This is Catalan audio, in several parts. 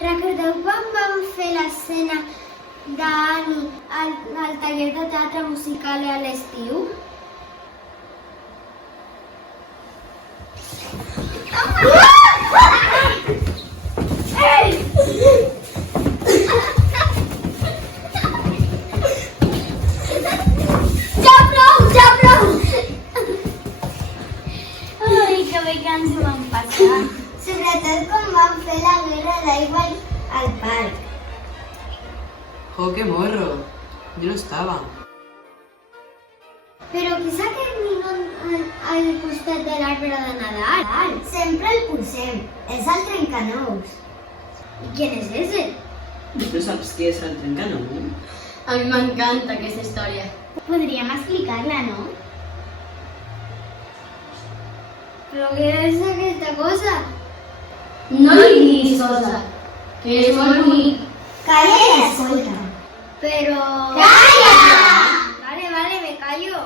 Recordeu quan vam fer l'escena d'Annie al taller de teatre musical a l'estiu? Ja prou! Ai, que bé que ens ho vam passar. Sobretot quan vam fer la guerra d'aigua al parc. ¡Jo, qué morro! Yo no estaba. Però qui s'ha quedat al costat de l'arbre de Nadal? Sempre el posem. És el trencanous. I qui és ese? ¿No sabes qué es el trencano? A mi m'encanta aquesta història. Podríem explicar-la, no? Però què és aquesta cosa? No li diguis cosa, que és molt bonic. Calla i escolta. Però... Calla! Vale, me callo.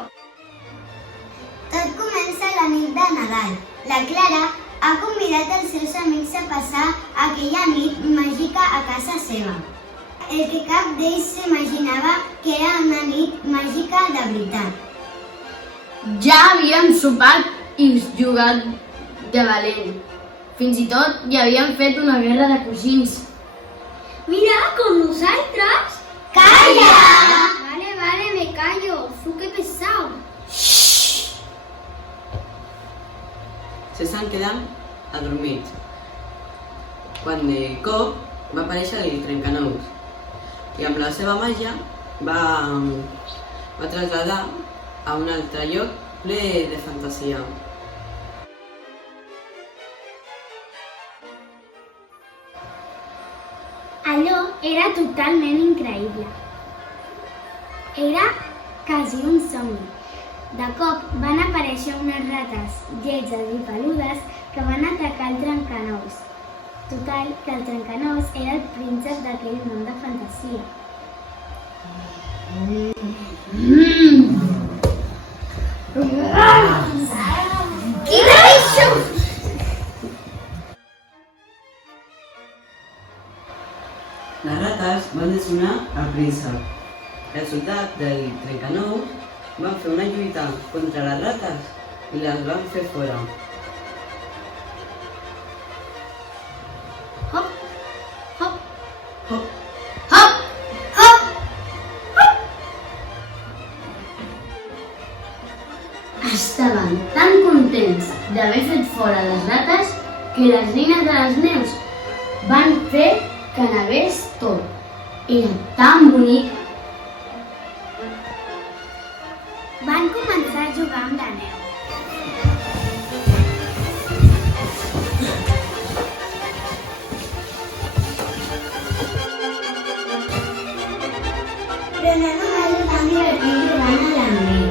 Tot comença la nit de Nadal. La Clara ha convidat els seus amics a passar aquella nit màgica a casa seva. El que cap d'ells s'imaginava que era una nit màgica de veritat. Ja havíem sopat i jugat de valent. Fins i tot ja havíem fet una guerra de cosins. Mira, com nosaltres. Calla! Vale, me callo. Que pesado. Se estan quedant adormits. Quan de cop va aparèixer el trencanous i amb la seva màgia va traslladar a un altre lloc ple de fantasia. Allò era totalment increïble. Era quasi un somni. De cop van aparèixer unes rates lletges i peludes que van atacar el trencanous. Total, que el trencanous era el príncep d'aquell món de fantasia. Quina això! Les rates van destronar el príncep. Els soldats del trencanous van fer una lluita contra les rates i les van fer fora. Hop, hop, Hop! hop, hop, hop. Estaven tan contents d'haver fet fora les rates que les nines de les neus van fer que nevés tot. Era tan bonic. Van començar a jugar amb la neu. Però no només és tan divertit jugant a la neu.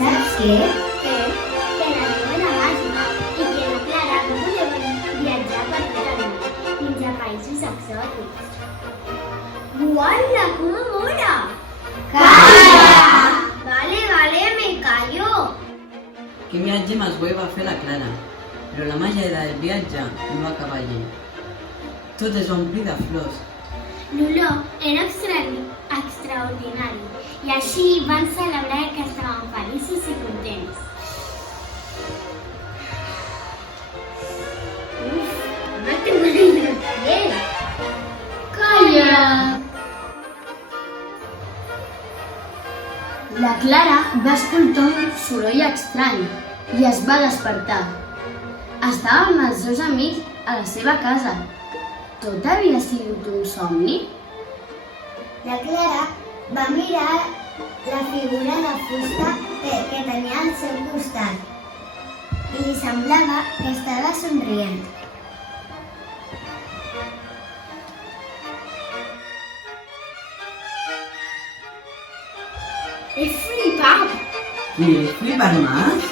Saps què? Què? Que la neu era màgica i que la Clara va poder viatjar per tot el món, fins a països exòtics. Guarda, com mola! Calla! Vale, me callo. Quin viatge més guai va fer la Clara, però la màgia del viatge no va acabar allí. Tot es va omplir de flors. L'olor era extraordinari i així van celebrar que estaven feliços i contents. No te m'agrada bé. Calla! La Clara va escoltar un soroll estrany i es va despertar. Estava amb els seus amics a la seva casa. Tot havia sigut un somni? La Clara va mirar la figura de fusta que tenia al seu costat i li semblava que estava somrient. He flipat! ¿Quieres flipar más?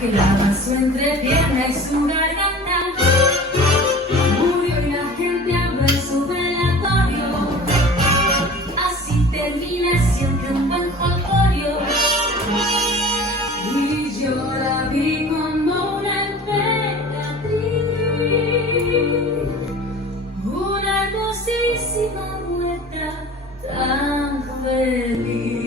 clava su entrepierna y su garganta. Murió y la gente habló en su velatorio. Así termina siempre un buen jolgorio. Y yo la vi como una emperatriz, una hermosísima muerta tan feliz.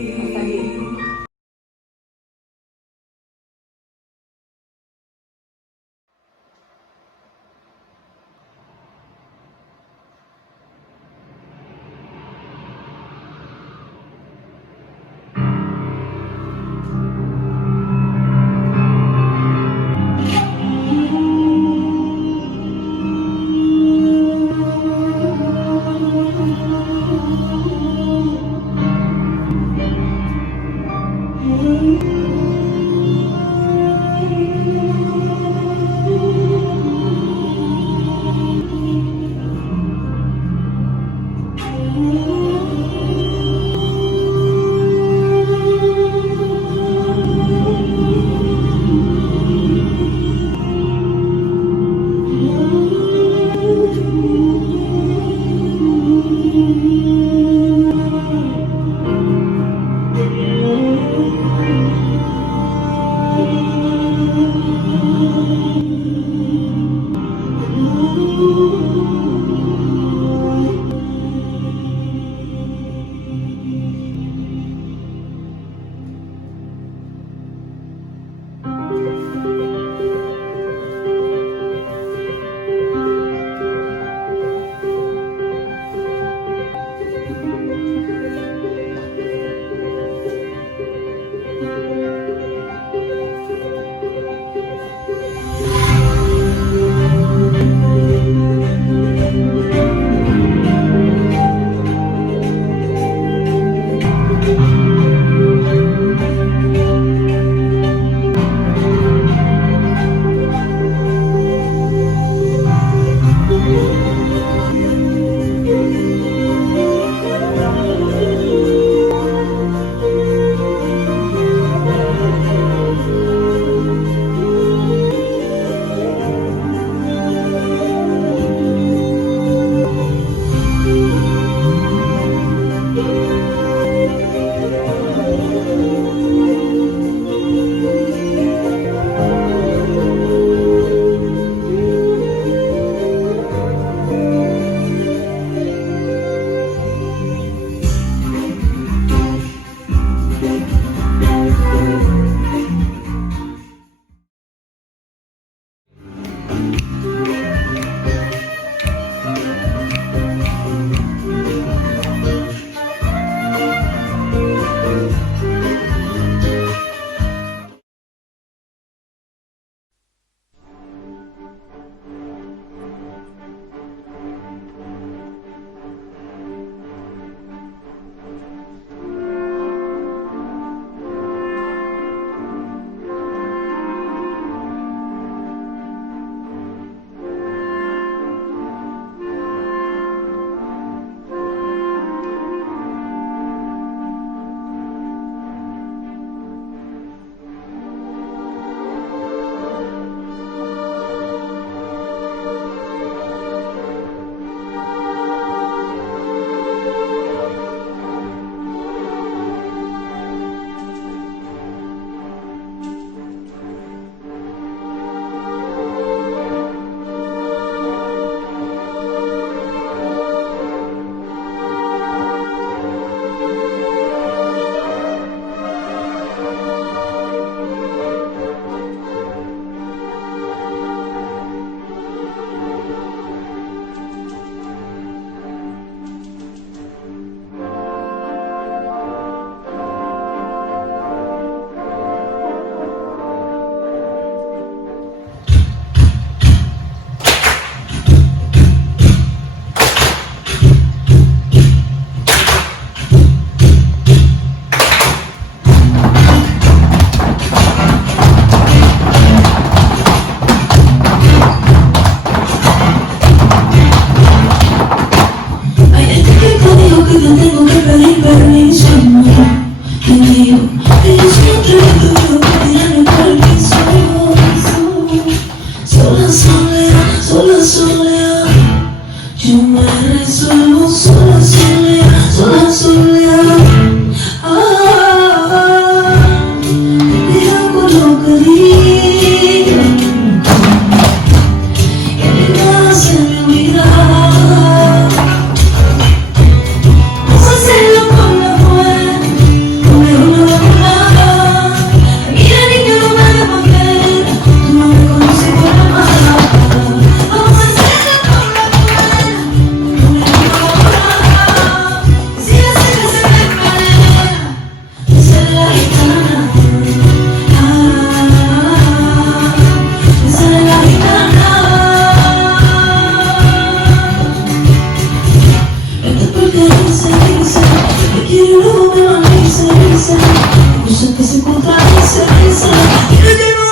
cosa que se encuentra risa, risa. Quiero que no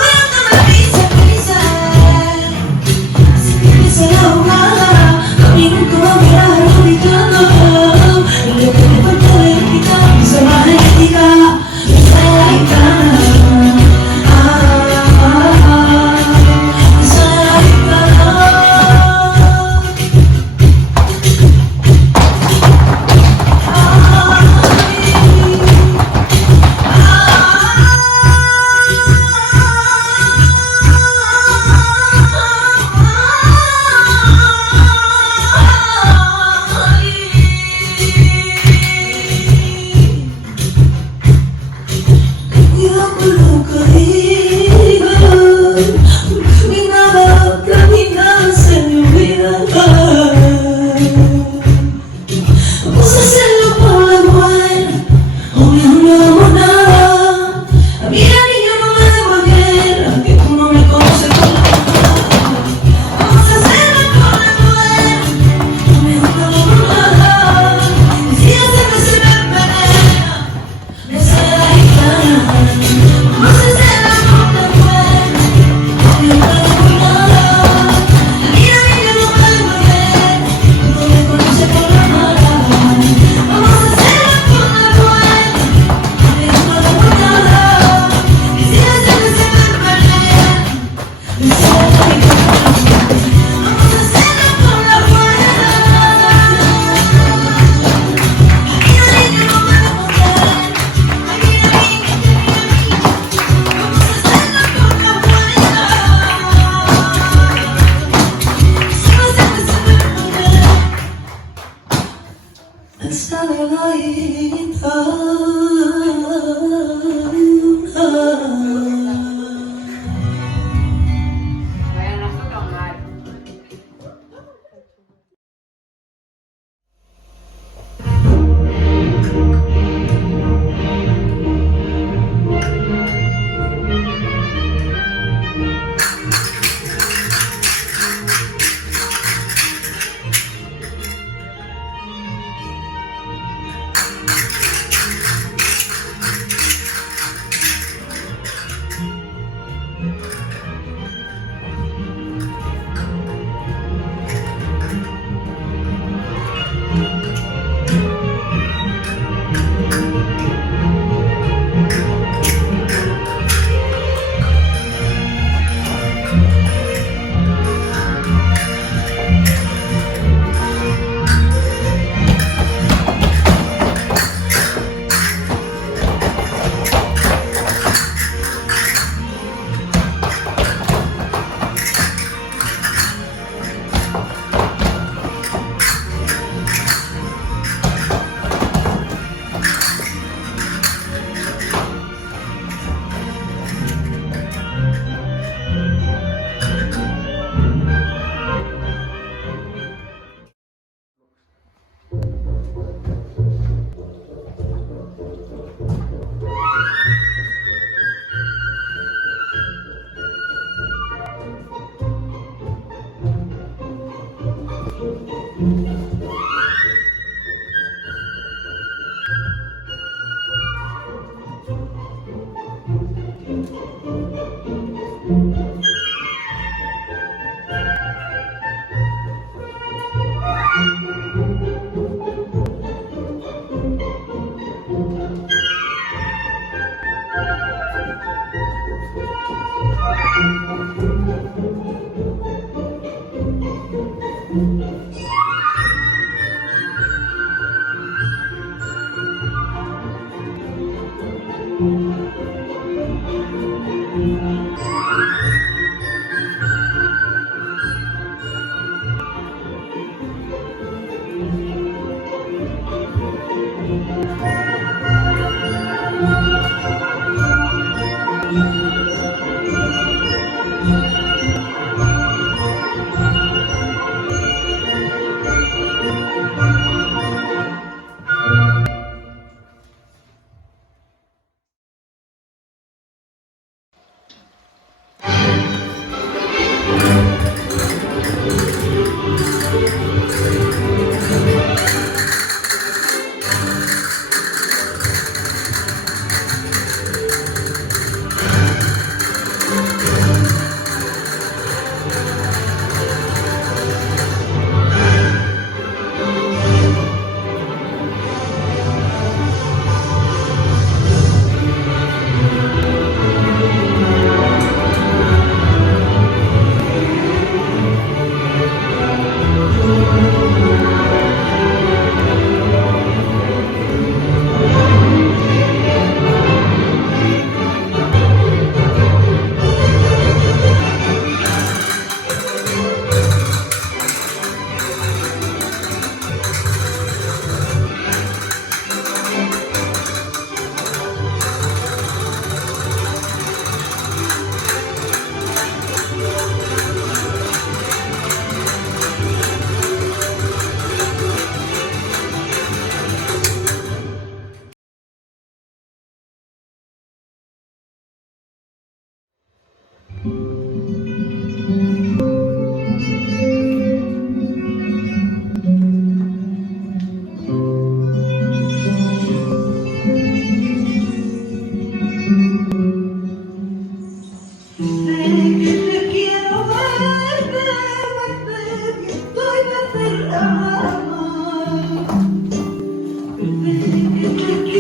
risa, risa. Así que empieza la jugada, caminando a mirar arrodillado. Y lo que me falta de ética, se va a ética,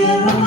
Yeah.